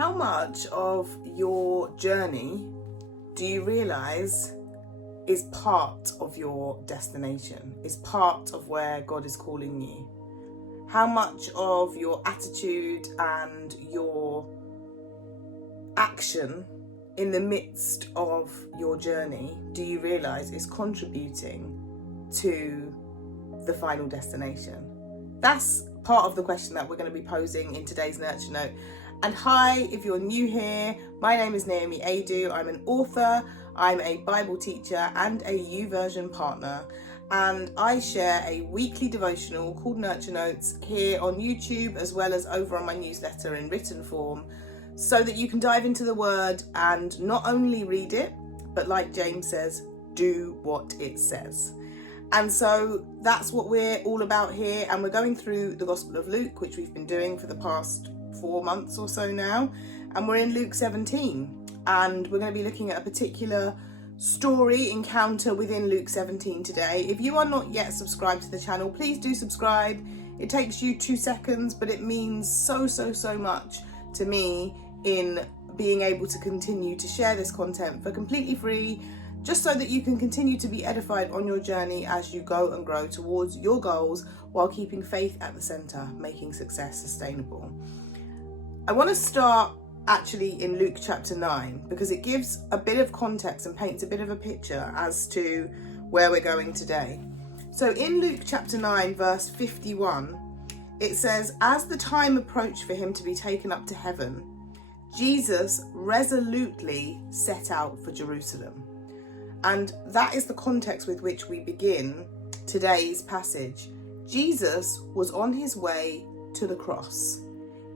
How much of your journey do you realize is part of your destination, is part of where God is calling you? How much of your attitude and your action in the midst of your journey do you realize is contributing to the final destination? That's part of the question that we're going to be posing in today's Nurture Note. And hi, if you're new here, my name is Naomi Aidoo. I'm an author, I'm a Bible teacher and a YouVersion partner. And I share a weekly devotional called Nurture Notes here on YouTube, as well as over on my newsletter in written form, so that you can dive into the word and not only read it, but like James says, do what it says. And so that's what we're all about here. And we're going through the Gospel of Luke, which we've been doing for the past 4 months or so now. And we're in Luke 17. And we're going to be looking at a particular story encounter within Luke 17 today. If you are not yet subscribed to the channel, please do subscribe. It takes you 2 seconds, but it means so much to me in being able to continue to share this content for completely free, just so that you can continue to be edified on your journey as you go and grow towards your goals while keeping faith at the center, making success sustainable. I want to start actually in Luke chapter 9 because it gives a bit of context and paints a bit of a picture as to where we're going today. So in Luke chapter 9 verse 51, it says, "As the time approached for him to be taken up to heaven, Jesus resolutely set out for Jerusalem." And that is the context with which we begin today's passage. Jesus was on his way to the cross.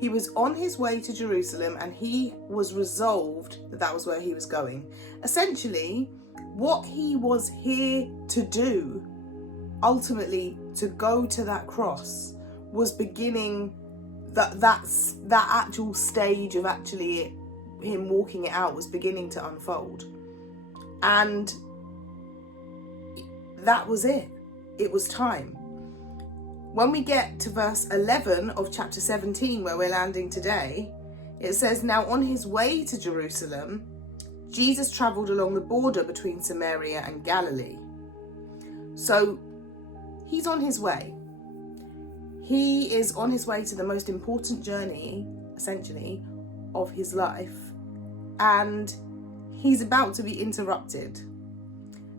He was on his way to Jerusalem, and he was resolved that that was where he was going. Essentially, what he was here to do, ultimately to go to that cross, was beginning that actual stage of actually him walking it out was beginning to unfold. And that was it. It was time. When we get to verse 11 of chapter 17, where we're landing today, it says, "Now on his way to Jerusalem, Jesus travelled along the border between Samaria and Galilee." So he's on his way. He is on his way to the most important journey, essentially, of his life. And he's about to be interrupted.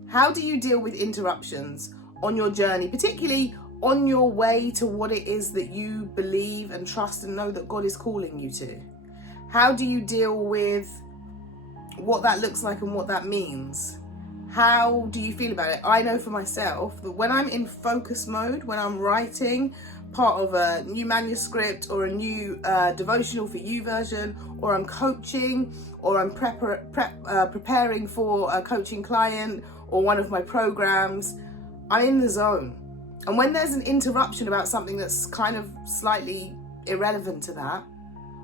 How do you deal with interruptions on your journey, particularly on your way to what it is that you believe and trust and know that God is calling you to? How do you deal with what that looks like and what that means? How do you feel about it? I know for myself that when I'm in focus mode, when I'm writing part of a new manuscript or a new devotional for YouVersion, or I'm coaching, or I'm preparing for a coaching client or one of my programs, I'm in the zone. And when there's an interruption about something that's kind of slightly irrelevant to that,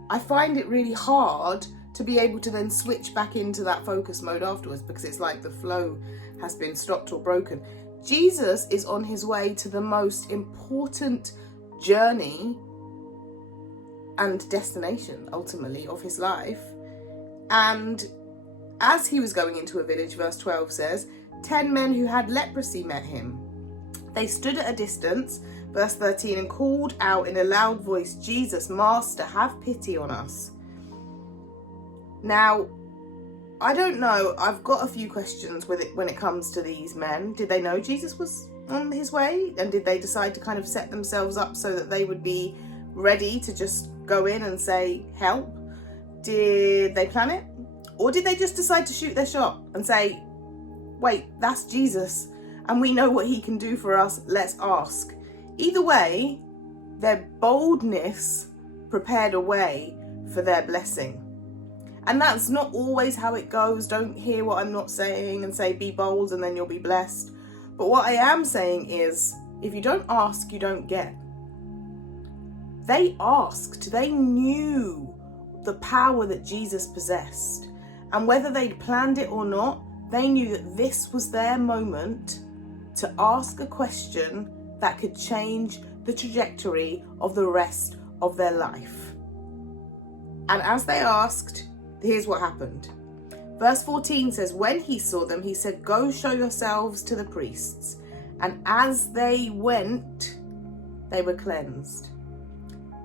I find it really hard to be able to then switch back into that focus mode afterwards, because it's like the flow has been stopped or broken. Jesus is on his way to the most important journey and destination, ultimately, of his life. And as he was going into a village, verse 12 says, 10 men who had leprosy met him. They stood at a distance, verse 13, and called out in a loud voice, "Jesus, Master, have pity on us." Now, I don't know, I've got a few questions with it when it comes to these men. Did they know Jesus was on his way? And did they decide to kind of set themselves up so that they would be ready to just go in and say, "Help"? Did they plan it? Or did they just decide to shoot their shot and say, "Wait, that's Jesus, and we know what he can do for us, let's ask"? Either way, their boldness prepared a way for their blessing. And that's not always how it goes. Don't hear what I'm not saying and say be bold and then you'll be blessed. But what I am saying is, if you don't ask, you don't get. They asked. They knew the power that Jesus possessed. And whether they'd planned it or not, they knew that this was their moment to ask a question that could change the trajectory of the rest of their life. And as they asked, here's what happened. Verse 14 says, when he saw them, he said, go show yourselves to the priests. And as they went, they were cleansed.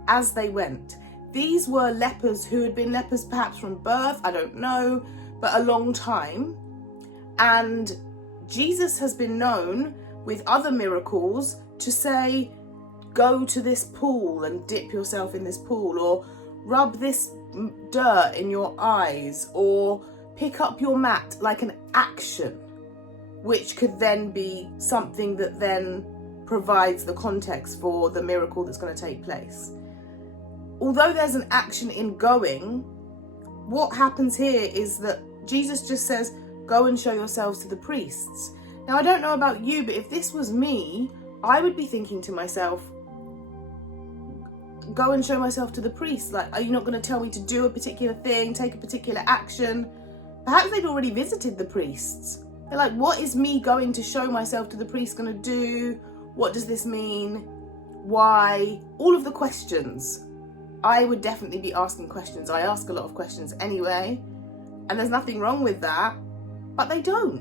As they went. These were lepers who had been lepers perhaps from birth, I don't know, but a long time. And Jesus has been known with other miracles to say, go to this pool and dip yourself in this pool, or rub this dirt in your eyes, or pick up your mat, like an action, which could then be something that then provides the context for the miracle that's going to take place. Although there's an action in going, what happens here is that Jesus just says, go and show yourselves to the priests. Now, I don't know about you, but if this was me, I would be thinking to myself, go and show myself to the priests. Like, are you not going to tell me to do a particular thing, take a particular action? Perhaps they'd already visited the priests. They're like, what is me going to show myself to the priest going to do? What does this mean? Why? All of the questions. I would definitely be asking questions. I ask a lot of questions anyway, and there's nothing wrong with that, but they don't.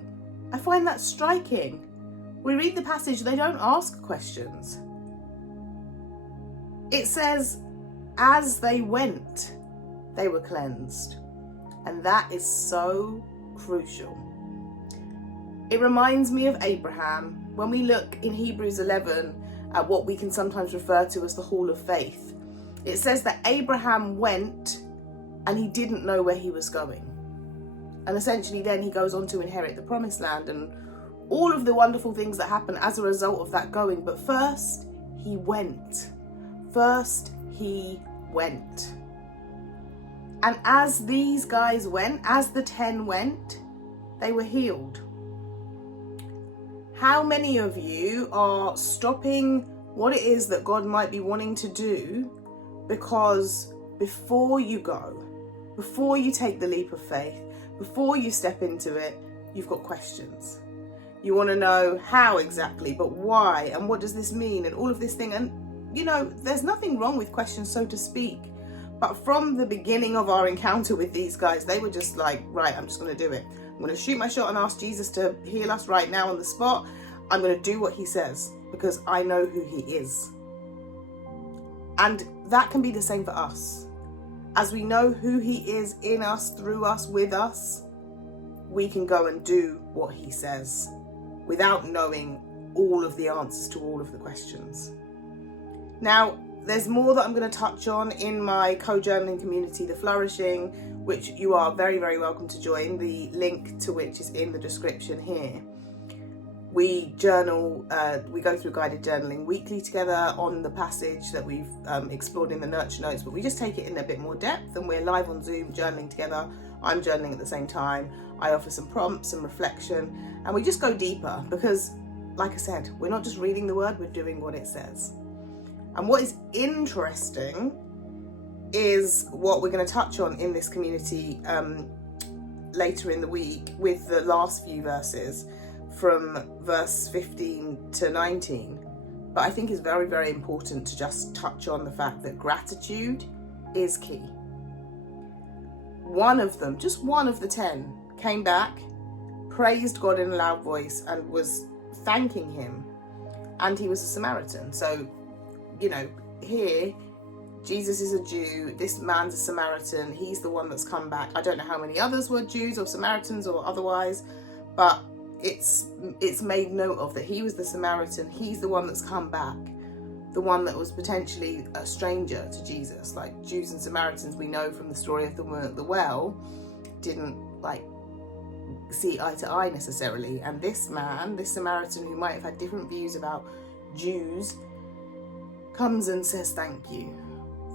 I find that striking. We read the passage, they don't ask questions. It says, as they went, they were cleansed. And that is so crucial. It reminds me of Abraham. When we look in Hebrews 11 at what we can sometimes refer to as the Hall of Faith, it says that Abraham went and he didn't know where he was going. And essentially then he goes on to inherit the promised land and all of the wonderful things that happen as a result of that going. But first, he went. First, he went. And as these guys went, as the 10 went, they were healed. How many of you are stopping what it is that God might be wanting to do because before you go, before you take the leap of faith, before you step into it, you've got questions. You want to know how exactly, but why, and what does this mean, and all of this thing. And, you know, there's nothing wrong with questions, so to speak. But from the beginning of our encounter with these guys, they were just like, right, I'm just going to do it. I'm going to shoot my shot and ask Jesus to heal us right now on the spot. I'm going to do what he says because I know who he is. And that can be the same for us. As we know who he is in us, through us, with us, we can go and do what he says without knowing all of the answers to all of the questions. Now, there's more that I'm going to touch on in my co-journaling community, The Flourishing, which you are very, very welcome to join, the link to which is in the description here. We journal, we go through guided journaling weekly together on the passage that we've explored in the nurture notes, but we just take it in a bit more depth, and we're live on Zoom journaling together. I'm journaling at the same time. I offer some prompts, some reflection, and we just go deeper because, like I said, we're not just reading the word, we're doing what it says. And what is interesting is what we're going to touch on in this community later in the week with the last few verses from verse 15 to 19. But I think it's very, very important to just touch on the fact that gratitude is key. One of them, just one of the 10, came back, praised God in a loud voice and was thanking him. And he was a Samaritan. So, you know, here, Jesus is a Jew, this man's a Samaritan, he's the one that's come back. I don't know how many others were Jews or Samaritans or otherwise, but it's made note of that he was the Samaritan, he's the one that's come back, the one that was potentially a stranger to Jesus. Like Jews and Samaritans, we know from the story of the woman at the well, didn't like see eye to eye necessarily. And this man, this Samaritan who might have had different views about Jews, comes and says thank you,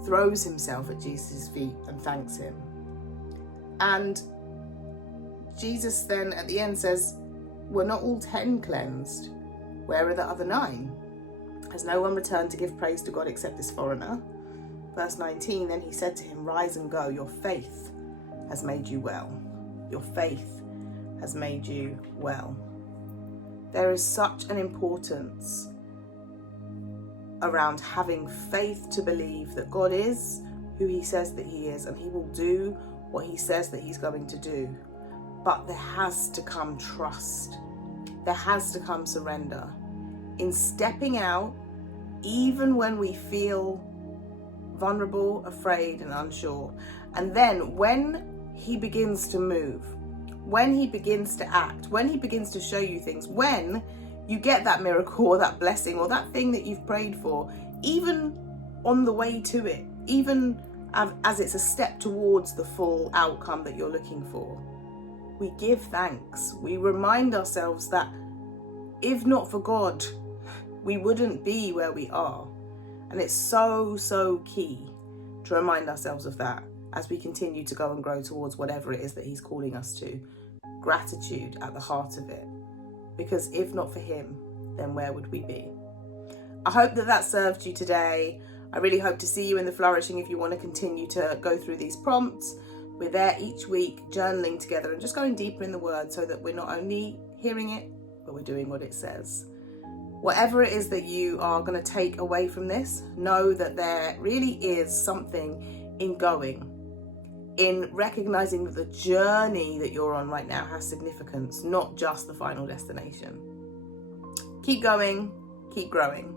throws himself at Jesus' feet and thanks him. And Jesus then at the end says, were not all 10 cleansed? Where are the other 9? Has no one returned to give praise to God except this foreigner? Verse 19, then he said to him, rise and go, your faith has made you well. Your faith has made you well. There is such an importance around having faith to believe that God is who he says that he is, and he will do what he says that he's going to do. But there has to come trust. There has to come surrender. In stepping out, even when we feel vulnerable, afraid, and unsure. And then when he begins to move, when he begins to act, when he begins to show you things, when you get that miracle or that blessing or that thing that you've prayed for, even on the way to it, even as it's a step towards the full outcome that you're looking for, we give thanks. We remind ourselves that if not for God, we wouldn't be where we are. And it's so, so key to remind ourselves of that as we continue to go and grow towards whatever it is that he's calling us to. Gratitude at the heart of it. Because if not for him, then where would we be? I hope that served you today. I really hope to see you in the Flourishing if you want to continue to go through these prompts. We're there each week, journaling together and just going deeper in the word so that we're not only hearing it, but we're doing what it says. Whatever it is that you are going to take away from this, know that there really is something in going, in recognizing that the journey that you're on right now has significance, not just the final destination. Keep going, keep growing.